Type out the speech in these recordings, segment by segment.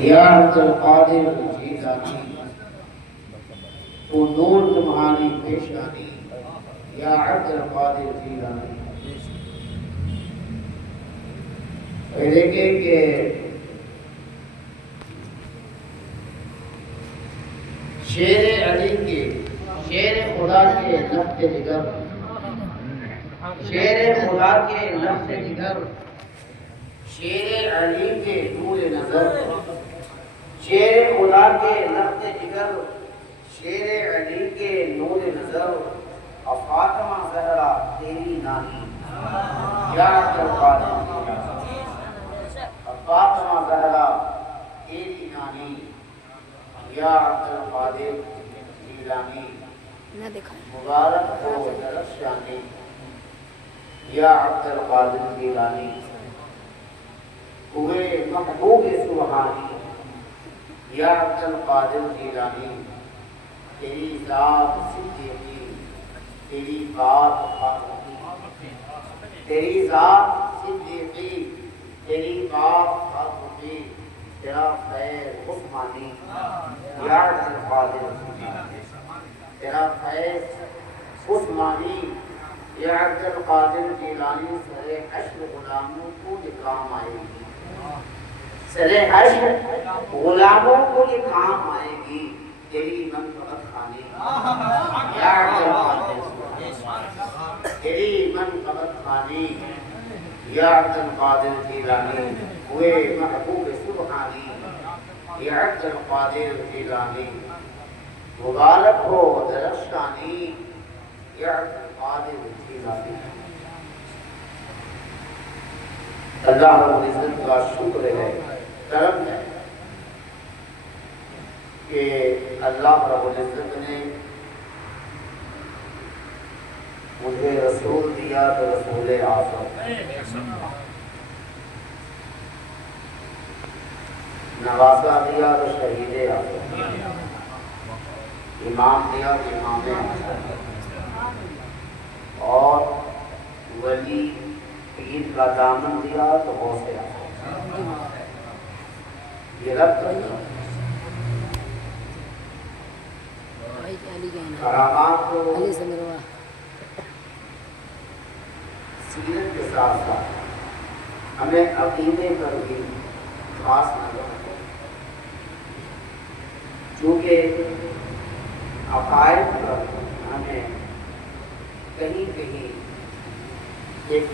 یا عبد القادر جیلانی تو نور تمہاری پیشانی یا عبد القادر جیلانی. دیکھیں کہ شیر علی کے شیر خدا کے نفس جگر شیر خدا کے نفس جگر شیر علی کے نور نظر شیر خدا کے نفس جگر شیر علی کے نور نظر فاطمہ زہرا تیری نانی یا عبد القادر فاطمہ زہرا تیری نانی یا عبد القادر جیلانی. مبارک ہو درخشانی یا عبد القادر جیلانی. ہوئے محبوب سبحانی یا عبد القادر جیلانی. تیری ذات صدیقی تیری بات فاطمی تیری ذات صدیقی تیری بات فاطمی تیرا فیض عثمانی یا عبد القادر تیرا فیض عثمانی یا عبد القادر جیلانی. سر حشر غلاموں کو یہ کام آئے گی سر حشر غلاموں کو یہ کام آئے گی تیری منفعت خانی یا عبد القادر تیری منفعت خانی یا عبد القادر جیلانی. ہوئے محبوب سبحانی یا عبد القادر جیلانی. مبارک ہو درخشانی یا عبد القادر جیلانی. اللہ رب العزت کا شکر ہے کرم ہے کہ اللہ رب العزت نے مجھے رسول دیا تو رسول اعظم، نوازہ دیا تو شہید اعظم، امام دیا تو امام اعظم، اور ولی پیر کا دامن دیا تو غوث اعظم. یہ رب کا کرامات کو سیرت کے ساتھ ساتھ ہمیں عقیدے پر بھی خاص نظر رکھو، چونکہ عقائد پر ہمیں کہیں کہیں ایک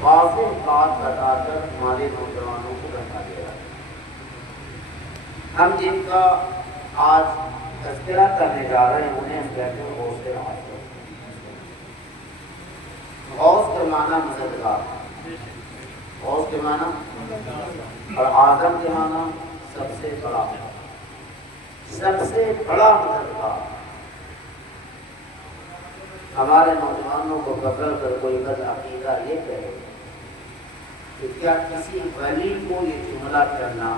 واضح بات بتا کر ہمارے نوجوانوں کو بتا دے رہا ہے. ہم جن کا آج تذکرہ کرنے جا رہے ہیں انہیں ہم کہتے ہیں غوث اعظم. غوث کے معنی مددگار، غوث کے معنی اور اعظم کے معنی سب سے بڑا، سب سے بڑا مددگار. ہمارے نوجوانوں کو پکڑ کر کوئی بد عقیدہ یہ کہے کہ کیا کسی ولی کو یہ جملہ کرنا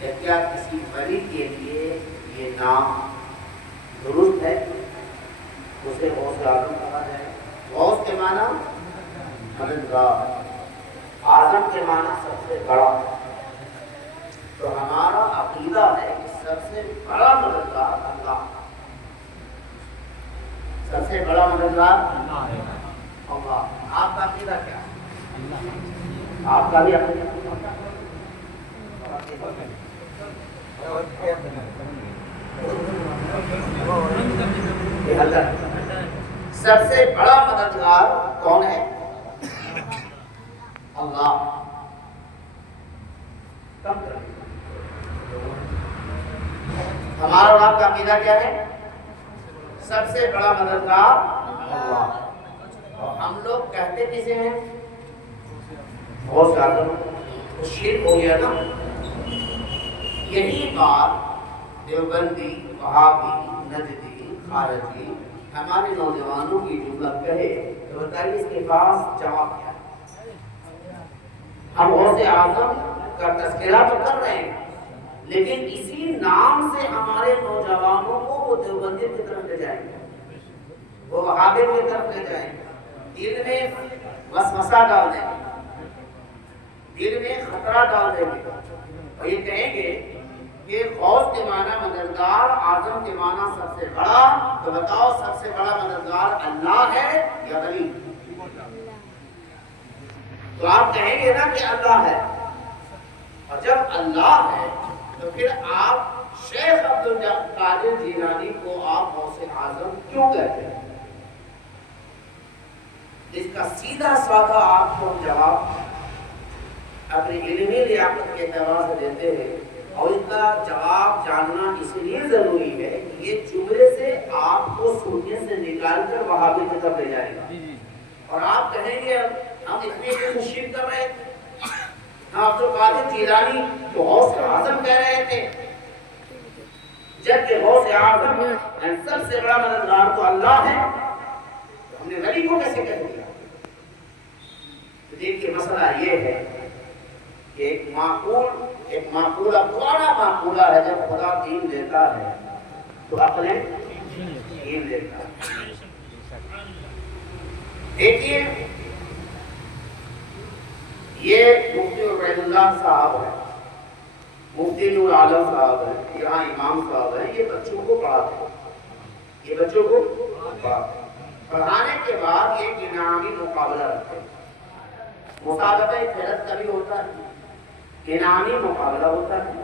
یا کیا کسی ولی کے لیے یہ نام درست ہے، اسے غوث اعظم کہا جائے. غوث کے معنی مددگار، اعظم کے معنی سب سے بڑا. تو ہمارا عقیدہ ہے کہ سب سے بڑا مددگار اللہ، سب سے بڑا مددگار اللہ. آپ کا عقیدہ کیا ہے؟ آپ کا بھی عقیدہ سب سے بڑا مددگار کون ہے؟ اللہ. ہمارا اور آپ کا عقیدہ کیا ہے؟ سب سے بڑا مددگار اللہ. اور ہم لوگ کہتے کسے ہیں؟ غوث اعظم. شرک ہو گیا نا. یہی بات دیوبندی، وہابی، نجدی، خارجی ہمارے نوجوانوں کی جملہ کہے تو بتائیے اس کے پاس جواب کیا ہے؟ ہم غوث اعظم کا تذکرہ تو کر رہے ہیں لیکن اسی نام سے ہمارے نوجوانوں کو وہ دیوبندی کی طرف لے جائیں گے، وہ وہابی کی طرف لے جائیں گے، دل میں وسوسہ ڈال دیں گے، دل میں خطرہ ڈال دیں گے. اور یہ کہیں گے کہ غوث کے معنی مددگار، اعظم کے معنی سب سے بڑا، تو بتاؤ سب سے بڑا مددگار اللہ ہے یا ولی؟ تو آپ کہیں گے نا کہ اللہ ہے، اور جب اللہ ہے تو پھر آپ شیخ عبد القادر جیلانی کو آپ غوث اعظم کیوں کہتے ہیں؟ اس کا سیدھا سادہ آپ کو جواب اپنی علمی لیاقت کے اعتبار سے دیتے ہیں، اور اس کا جواب جاننا اس لیے ضروری ہے کہ یہ جملے سے آپ کو سننے سے نکال کر وہابی کی طرف لے جائے گا، اور آپ کہیں گے ہم اتنی تشریف کر رہے تھے، ہم عبد القادر جیلانی کو غوث اعظم کہہ رہے تھے، جبکہ غوث اعظم سب سے بڑا مددگار تو اللہ ہے، ہم نے ولی کو کیسے کہہ دیا؟ تو دیکھیے مسئلہ یہ ہے کہ ایک معقولہ پرانا معقولہ ہے، جب خدا دین دیتا ہے تو عقلیں دین دیتا ہے۔ دیکھیے یہ مفتی عبید اللہ صاحب ہے، مفتی نور عالم صاحب ہے، یہاں امام صاحب ہیں، یہ بچوں کو پڑھاتے ہیں، یہ بچوں کو پڑھاتے ہیں۔ پڑھانے کے بعد ایک انعامی مقابلہ رکھتے ہیں، مسابقہ خیرت کا بھی ہوتا ہے، انعامی مقابلہ ہوتا ہے،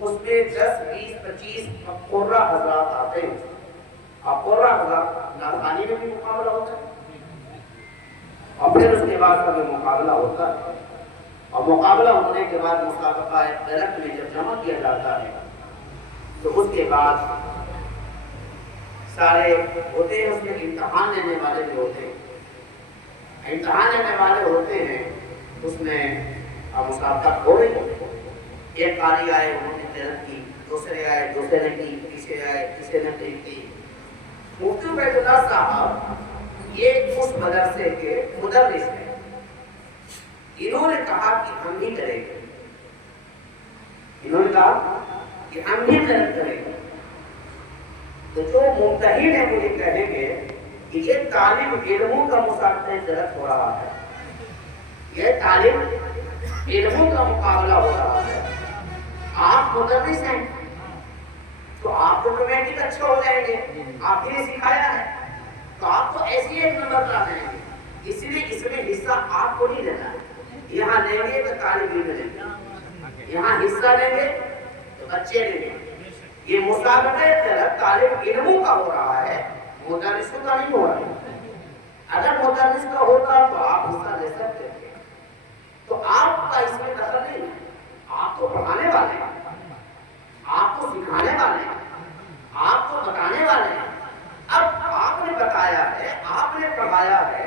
اس میں 10 20 25 قرہ حضرات آتے ہیں، اور قرہ حضرات نازانی میں بھی مقابلہ ہوتا ہے، اور پھر اس کے بعد کبھی مقابلہ ہوتا ہے، اور مقابلہ ہونے کے بعد مسابقہ خیرت میں جب جمع کیا جاتا ہے تو اس کے بعد سارے ہوتے ہیں، اس میں امتحان لینے والے بھی ہوتے ہیں، امتحان لینے والے ہوتے ہیں، اس میں مسابقہ ہو رہی ہوتے ہیں، ایک قاری آئے انہوں نے خیرت کی، دوسرے آئے دوسرے نے کی، تیسرے آئے تیسرے نے کی۔ مفتی عبید اللہ صاحب یہ اس مدرسے کے مدرس ہیں، انہوں نے کہا کہ ہم نہیں کریں گے، انہوں نے کہا کہ ہم نہیں کریں گے، تو جو ممتحن ہیں مجھے کہیں گے کہ یہ طالب علموں کا مسابقہ درست ہو رہا ہے، یہ طالب علموں کا مقابلہ ہو رہا ہے، آپ مدرس ہیں تو آپ کو آٹومیٹک اچھے ہو جائیں گے، آپ نے سکھایا ہے تو آپ کو ایسی ایک نمبر لا جائیں گے، اس لیے اس میں حصہ آپ کو نہیں لینا ہے، یہاں لیں گے تو طالب علم لیں گے، یہاں حصہ لیں گے تو بچے لیں گے۔ یہ مسابقہ طالب علموں کا ہو رہا ہے، مدرسوں کا نہیں ہو رہا ہے۔ اگر مدرس کا ہوتا تو آپ حصہ لے سکتے تھے، تو آپ کا اس میں دخل نہیں ہے، آپ کو پڑھانے والے ہیں، آپ کو سکھانے والے ہیں، آپ کو بتانے والے ہیں۔ اب آپ نے بتایا ہے، آپ نے پڑھایا ہے،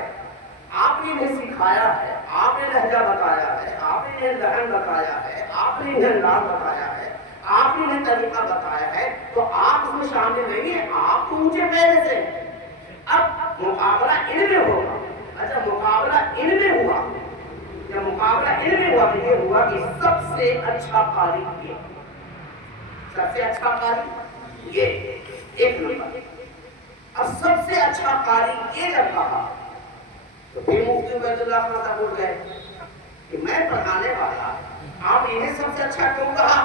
آپ نے انہیں سکھایا ہے، آپ نے لہجہ بتایا ہے، آپ نے انہیں لہن بتایا ہے، آپ نے انہیں انداز بتایا ہے، آپ نے انہیں طریقہ بتایا ہے، تو آپ اس میں شامل نہیں ہیں، آپ کو اونچے پہلے سے۔ اب مقابلہ ان میں ہوگا، اچھا مقابلہ ان میں ہوا، جب مقابلہ ان میں ہوا تو یہ ہوا کہ سب سے اچھا قاری یہ، سب سے اچھا قاری یہ ایک نمبر، اب سب سے اچھا قاری یہ جب کہا تو پھر مفتی عبید اللہ خان بول گئے کہ میں پڑھانے والا، آپ انہیں سب سے اچھا کیوں کہا؟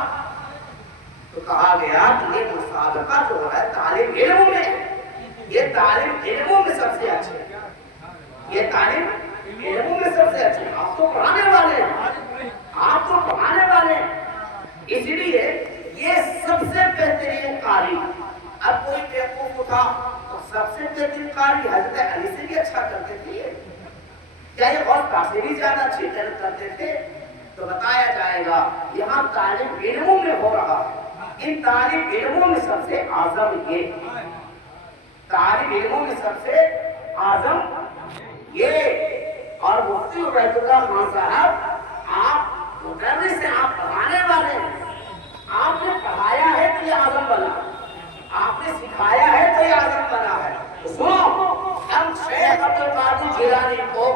تو کہا گیا کہ یہ مسابقہ جو ہے طالب علموں میں، یہ طالب علموں میں سب سے اچھے، یہ طالب علموں میں سب سے اچھے، آپ تو پڑھانے والے ہیں، آپ تو پڑھانے والے ہیں، اس لیے یہ سب سے بہترین قاری۔ اب کوئی بیوقوف تھا تو سب سے بہترین قاری حضرت علی سے بھی اچھا کرتے تھے، کیا یہ غوث پاک سے بھی زیادہ اچھی خیرت کرتے تھے؟ تو بتایا جائے گا یہاں طالب علموں میں ہو رہا ہے، ان طالب علموں میں سب سے اعظم یہ، طالب علموں میں سب سے اعظم یہ۔ اور مفتی عبید اللہ خان صاحب آپ مدرس ہیں، آپ پڑھانے والے ہیں، آپ نے پڑھایا ہے تو یہ اعظم بنا، آپ نے سکھایا ہے تو یہ اعظم بنا ہے۔ سنو، ہم شیخ عبد القادر جیلانی کو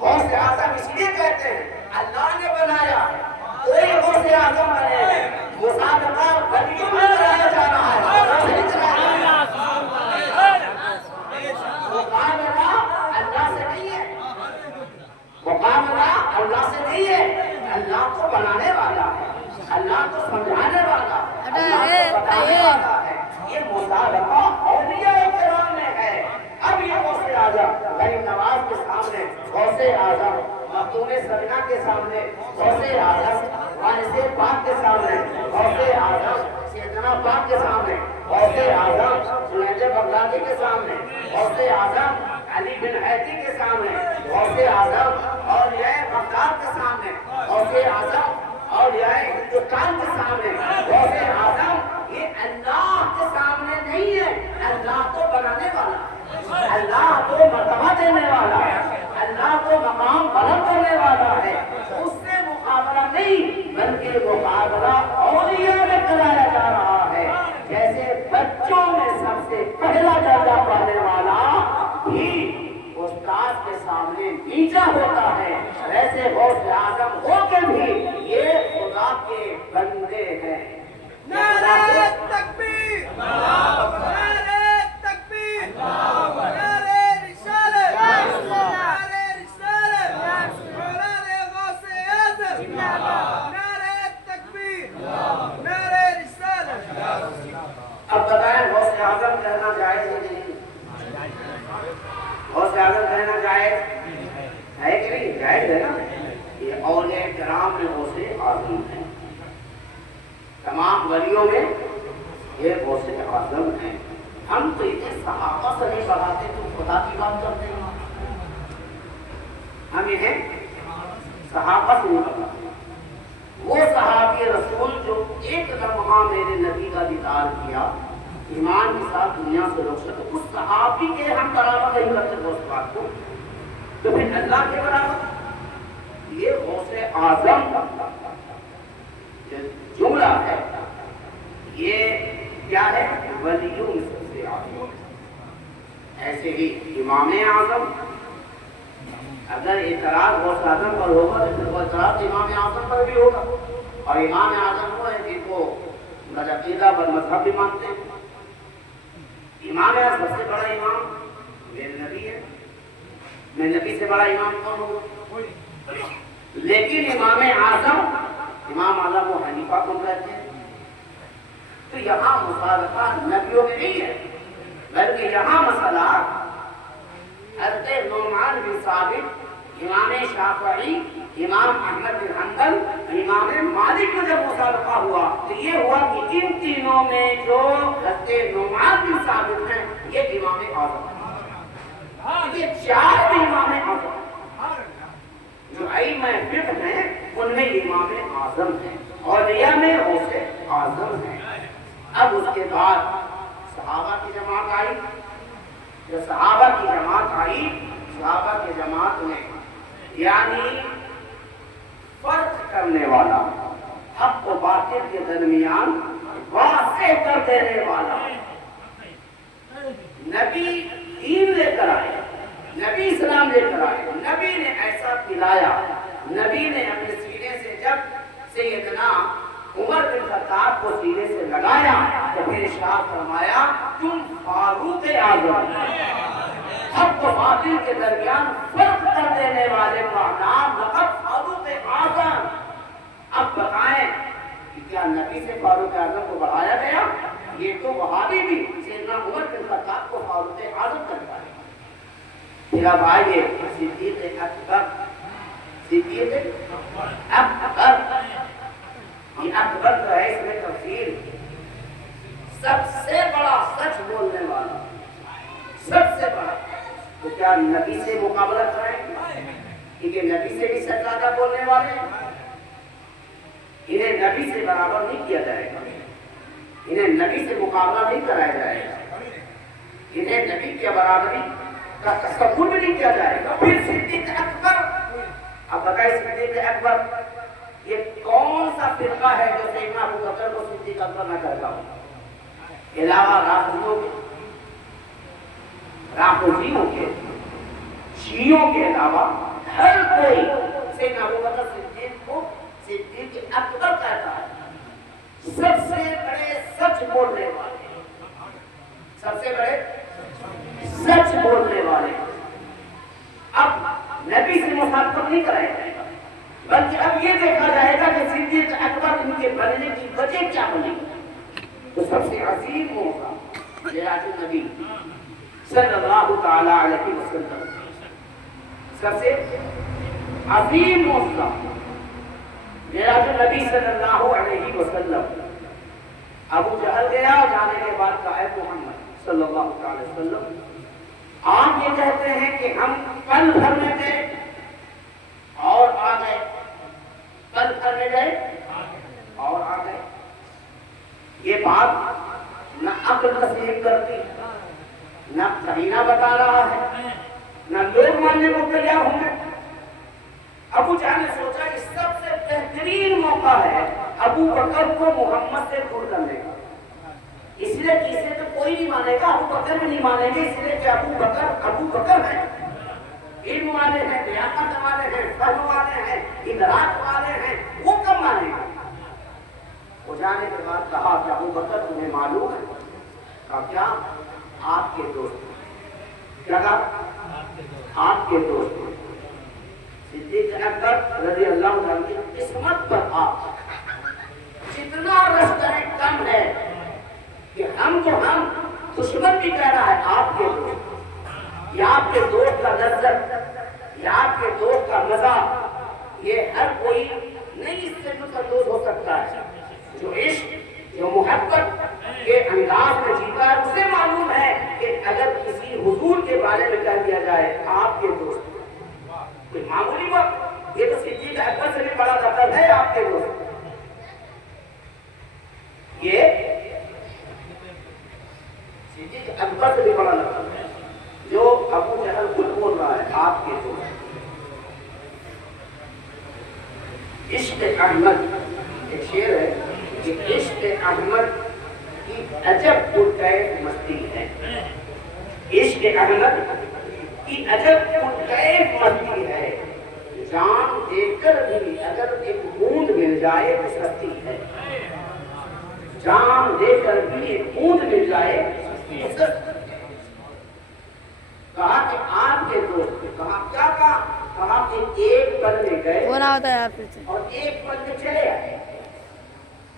غوث اعظم اس لیے کہتے ہیں اللہ نے بنایا، کوئی غوث اعظم بنے، مسابقہ ولیوں میں کرایا جا رہا ہے، مقابلہ اللہ سے نہیں ہے، مقابلہ اللہ سے نہیں ہے، اللہ کو بنانے والا ہے، کو سمجھانے والا، اللہ کو بتانے والا ہے۔ یہ مصالحہ اولیاء کرام میں ہے۔ اب یہ غوث اعظم غریب نواز کے سامنے، غوث اعظم مختوم سبینہ کے سامنے، غوث اعظم وارث پاک کے سامنے، غوث اعظم سیدنا پاک کے سامنے، غوث اعظم جنید بغدادی کے سامنے، غوث اعظم علی بن حیدی کے سامنے، غوث اعظم اولیاء بغداد کے سامنے، غوث اعظم اولیاء ہندوستان کے سامنے، غوث اعظم یہ اللہ کے سامنے نہیں ہے، اللہ کو بنانے والا، اللہ کو مرتبہ دینے والا ہے، اللہ کو مقام بلند کرنے والا ہے۔ اس سے مقابلہ نہیں بلکہ مقابلہ اولیاء میں کرایا جا رہا ہے۔ جیسے بچوں میں سب سے پہلا درجہ پانے والا بھی استاد کے سامنے نیچا ہوتا ہے، ویسے غوث اعظم ہو کے بھی یہ خدا کے بندے ہیں۔ نعرہ تکبیر، نعرہ تکبیر، نعرہ رسالت، نعرہ رسالت، مولانا غوث اعظم، نعرہ تکبیر، نعرہ رسالت۔ اب بتائیں غوث اعظم کہنا جائز ہے کہ نہیں؟ غوث اعظم کہنا جائز ہے کہ نہیں؟ جائز ہے نا۔ یہ اولیاء کرام میں غوث اعظم ہیں، تمام ولیوں میں یہ غوث اعظم ہیں۔ ہم تو اسے صحابہ سے نہیں بڑھاتے تو خدا کی بات کرتے ہیں، ہم انہیں صحابہ سے نہیں بڑھاتے۔ وہ صحابی رسول جو ایک لمحہ میرے نبی کا دیدار کیا، ایمان کے ساتھ دنیا سے رخصت، اس صحابی کے ہم برابر نہیں کرتے غوث پاک کو، تو پھر اللہ کے برابر؟ یہ غوث اعظم جملہ ہے، یہ کیا ہے؟ ولیوں میں سب سے اعظم۔ ایسے ہی امام اعظم، اگر اعتراض غوث اعظم پر ہوگا تو اعتراض امام اعظم پر بھی ہوگا، اور امام اعظم وہ ہے جن کو عقیدہ بر مذہب بھی مانتے ہیں۔ امام اعظم سب سے بڑا امام میرے نبی ہے، میرے نبی سے بڑا امام کون ہوگا؟ لیکن امام اعظم وہ حنیفہ کو کہتے ہیں۔ تو یہاں مصالحہ نبیوں میں نہیں ہے، بلکہ یہاں مسئلہ حضرت نعمان بن ثابت، امام شافعی، امام احمد بن حنبل، امام مالک کو جب مصالحہ ہوا تو یہ ہوا کہ ان تینوں میں جو حضرت نعمان بن ثابت ہیں یہ امام اعظم، یہ چار امام اعظم جو ائمہ فقہ ہیں ان میں امام اعظم ہیں، اولیاء میں غوث اعظم ہیں۔ اب اس کے بعد صحابہ کی جماعت آئی، جو صحابہ کی جماعت آئی، صحابہ کی جماعت میں یعنی فرق کرنے والا، حق و باطل کے درمیان واضح کر دینے والا، نبی دین لے کر آئے، نبی اسلام لے کر آئے، نبی نے ایسا پلایا، نبی نے اپنے سینے سے جب سیدنا عمر بن خطاب کو سینے سے لگایا تو پھر ارشاد فرمایا تم فاروق اعظم، حق و باطل کے درمیان فرق کر دینے والے کا نام لقب فاروق اعظم۔ اب بتائیں کہ کیا نبی سے فاروق اعظم کو بڑھایا گیا؟ یہ تو وہابی بھی سیدنا عمر بن خطاب کو فاروق اعظم کرتا ہے۔ پھر اب آئیے صدیق اکبر، صدیق اکبر، یہ اکبر جو ہے اس میں تفصیل سب سے بڑا سچ بولنے والا، سب سے بڑا، تو کیا نبی سے مقابلہ کریں گے؟ کیونکہ نبی سے بھی سچ زیادہ بولنے والے ہیں، انہیں نبی سے برابر نہیں کیا جائے گا، انہیں نبی سے مقابلہ نہیں کرایا جائے گا، انہیں نبی کی برابری کا تصور بھی نہیں کیا جائے گا۔ پھر صدیق اکبر، اب بتائیں صدیق اکبر یہ کون سا فرقہ ہے جو سیدنا ابو بکر کو صدیق اکبر نہ کرتا ہو؟ علاوہ رافضیوں کے، شیعوں کے علاوہ ہر کوئی سیدنا ابو بکر صدیق کو صدیق اکبر کہتا ہے۔ سب سے بڑے سچ بولنے والے، سب سے بڑے سچ بولنے والے۔ اب نبی سے مخاطب نہیں کرایا جائے گا، بلکہ اب یہ دیکھا جائے گا کہ صدیق اکبر ان کے بننے کی وجہ کیا بنی؟ تو سب سے عظیم موقع معراج النبی صلی اللہ تعالی علیہ وسلم، سب سے عظیم موقع معراج النبی صلی اللہ علیہ وسلم۔ ابو جہل گیا، جانے کے بعد کہا ہے محمد صلی اللہ علیہ وسلم آپ یہ کہتے ہیں کہ ہم پل بھر میں گئے اور آ گئے، پل بھر میں گئے اور آ گئے، یہ بات نہ عقل تسلیم کرتی، نہ قرینہ بتا رہا ہے، نہ لوگ ماننے کو تیار ہوں گے۔ ابو جہل نے سوچا کہ سب سے بہترین موقع ہے ابو بکر کو محمد سے دور کرنے کا، اس لیے کہ اسے تو کوئی نہیں مانے گا، ابو بکر بھی نہیں مانیں گے، اس لیے کہ ابو بکر ہے، علم والے ہیں، لیاقت والے ہیں، فہم والے ہیں، ادراک والے ہیں، وہ کب مانے گا؟ وہ جانے کے بعد کہا کہ ابو بکر تمہیں معلوم ہے؟ کہا کیا؟ آپ کے دوست، کیا کہا؟ آپ کے دوست صدیق اکبر رضی اللہ عنہ کی قسمت پر آپ جتنا رشتہ کم ہے کہ ہم دشمن بھی کہہ رہا ہے آپ کے دوست، یا آپ کے دوست کا لذت، یا آپ کے دوست کا مزہ، یہ ہر کوئی نہیں اس سے متفق ہو سکتا ہے۔ جو عشق، جو محبت کے انداز میں جیتا ہے اسے معلوم ہے کہ اگر کسی حضور کے بارے میں کہہ دیا جائے آپ کے دوست، کوئی معمولی بات، یہ تو صدیق اکبر سے بھی بڑا قدر ہے آپ کے دوست، یہ صدیق اکبر سے بھی بڑا قدر ہے جو ابو جہل خود بول رہا ہے آپ کے دوست۔ عشق احمد، ایک شعر ہے کہ عشق احمد کی عجب پرکیف مستی ہے، عشق احمد کی عجب پرکیف مستی ہے، جان دے کر بھی اگر ایک بوند مل جائے تو سستی ہے، جان دے کر بھی ایک بوند مل جائے تو سستی ہے۔ کہا کہ آپ کے دوست، کہا کیا کہا؟ کہا کہ ایک پل میں گئے اور ایک پل میں چلے آئے،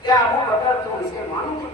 کیا ابو بکر تم اسے مانو گے؟